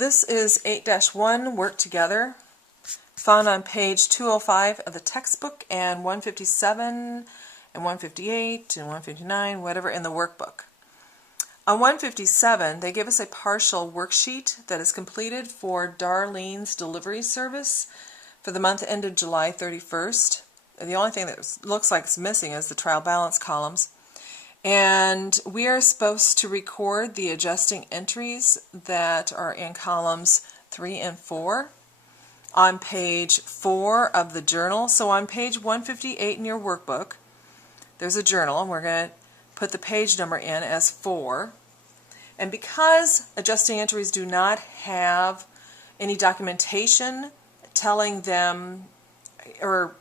This is 8-1, Work Together, found on page 205 of the textbook and 157 and 158 and 159, whatever, in the workbook. On 157, they give us a partial worksheet that is completed for Darlene's delivery service for the month ended July 31st. The only thing that looks like it's missing is the trial balance columns. And we are supposed to record the adjusting entries that are in columns 3 and 4 on page 4 of the journal. So on page 158 in your workbook, there's a journal, and we're going to put the page number in as 4. And because adjusting entries do not have any documentation telling them or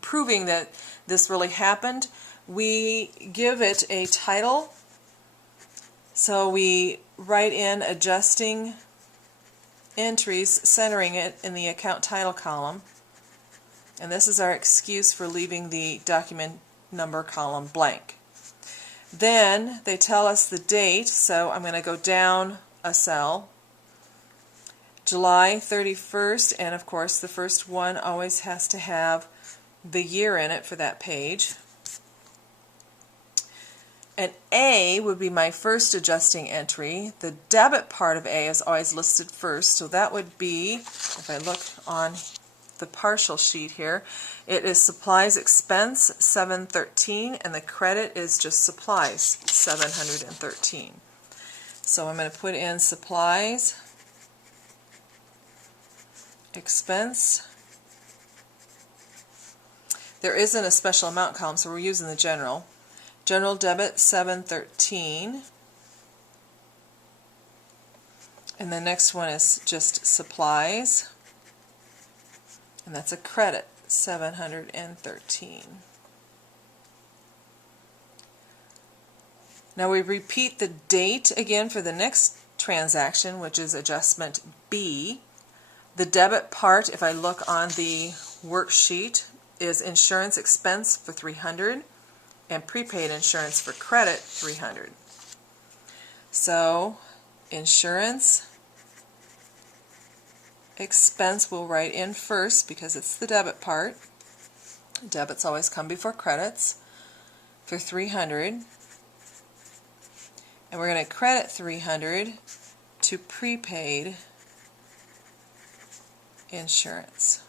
proving that this really happened, we give it a title. So we write in adjusting entries, centering it in the account title column. And this is our excuse for leaving the document number column blank. Then they tell us the date, so I'm going to go down a cell. July 31st, and of course the first one always has to have the year in it for that page. And A would be my first adjusting entry. The debit part of A is always listed first, so that would be, if I look on the partial sheet here, it is supplies expense 713, and the credit is just supplies 713. So I'm going to put in supplies expense. There isn't a special amount column, so we're using the general. General debit 713, and the next one is just supplies, and that's a credit 713. Now we repeat the date again for the next transaction, which is adjustment B. The debit part, if I look on the worksheet, is insurance expense for 300. And prepaid insurance for credit 300. So insurance expense we'll write in first because it's the debit part. Debits always come before credits for 300. And we're going to credit 300 to prepaid insurance.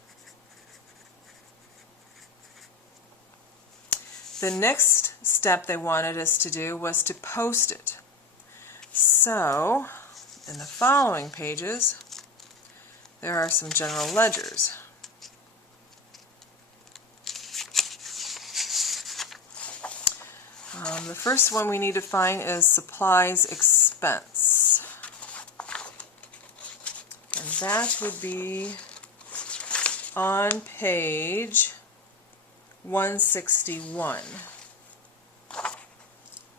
The next step they wanted us to do was to post it. So, in the following pages, there are some general ledgers. The first one we need to find is supplies expense. And that would be on page 161.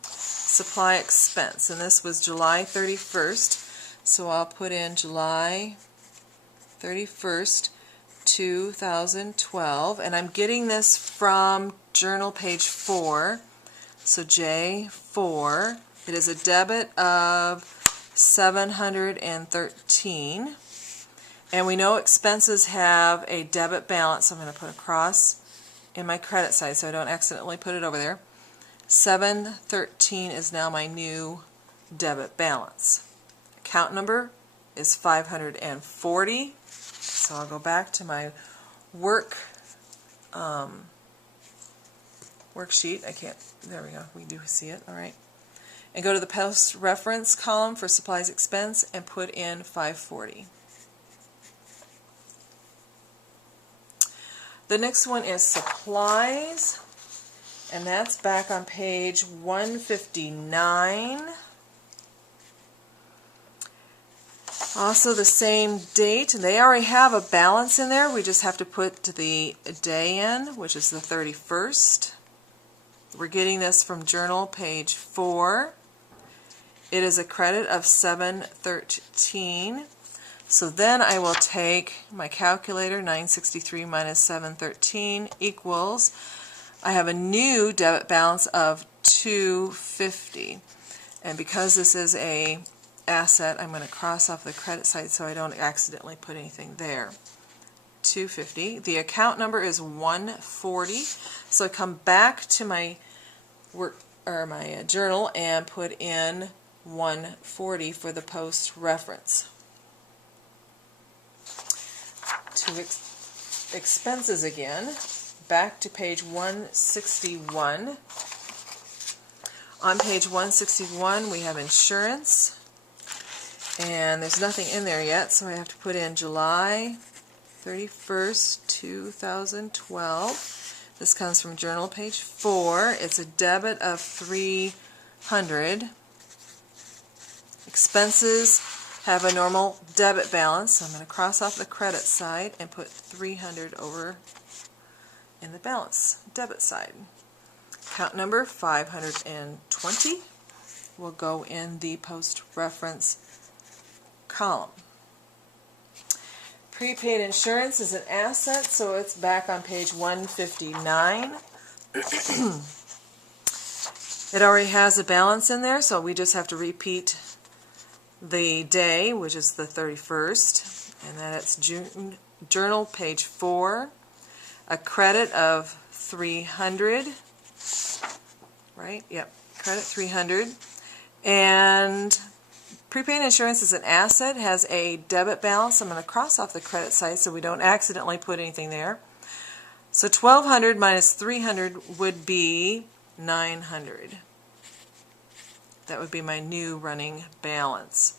Supply expense, and this was July 31st, so I'll put in July 31st, 2012, and I'm getting this from journal page 4, so J4. It is a debit of 713, and we know expenses have a debit balance, so I'm going to put a cross in my credit side so I don't accidentally put it over there. 713 is now my new debit balance. Account number is 540. So I'll go back to my worksheet. There we go, we do see it, alright. And go to the post reference column for supplies expense and put in 540. The next one is supplies, and that's back on page 159. Also the same date, and they already have a balance in there. We just have to put the day in, which is the 31st. We're getting this from journal page 4. It is a credit of 713. So then I will take my calculator, 963 minus 713 equals, I have a new debit balance of 250. And because this is a asset, I'm going to cross off the credit side so I don't accidentally put anything there. 250. The account number is 140. So I come back to my work or my journal and put in 140 for the post reference. To expenses again, back to page 161. On page 161 we have insurance, and there's nothing in there yet, so I have to put in July 31st, 2012. This comes from journal page 4. It's a debit of $300. Expenses have a normal debit balance, so I'm going to cross off the credit side and put $300 over in the balance debit side. Account number 520 will go in the post reference column. Prepaid insurance is an asset, so it's back on page 159. It already has a balance in there, so we just have to repeat the day, which is the 31st, and then it's journal page 4. A credit of $300, right? Yep, credit $300. And prepaid insurance is an asset, has a debit balance. I'm going to cross off the credit side so we don't accidentally put anything there. So $1,200 minus $300 would be $900. That would be my new running balance.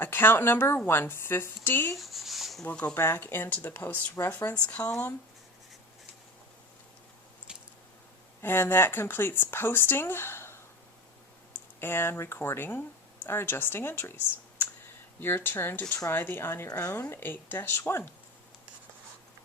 Account number 150. We'll go back into the post reference column. And that completes posting and recording our adjusting entries. Your turn to try the On Your Own 8-1.